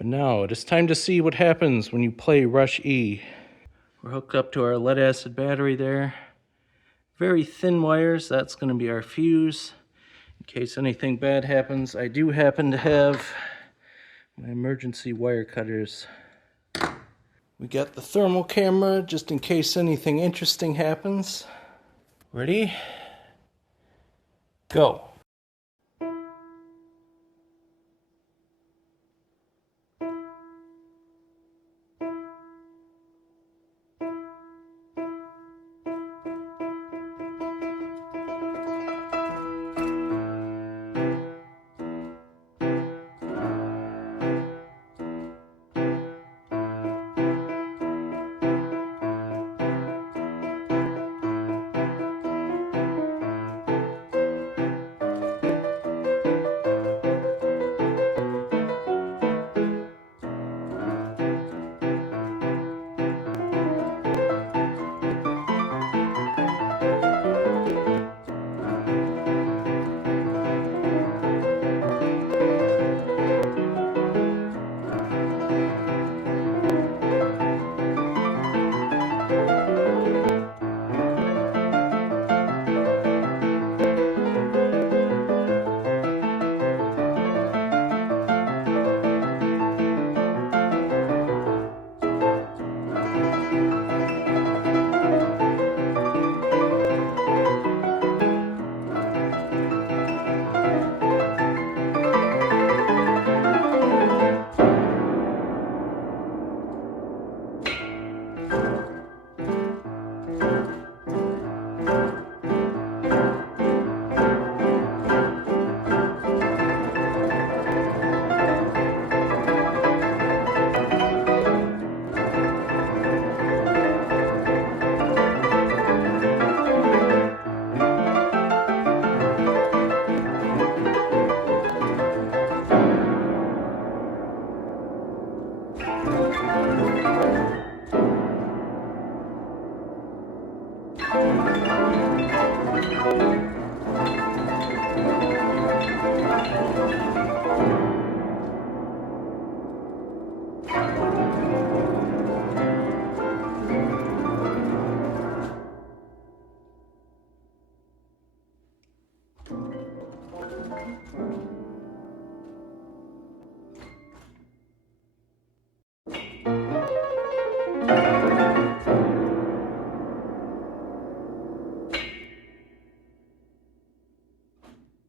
But now it is time to see what happens when you play Rush E. We're hooked up to our lead acid battery there. Very thin wires, that's going to be our fuse. In case anything bad happens, I do happen to have my emergency wire cutters. We got the thermal camera just in case anything interesting happens. Ready? Go.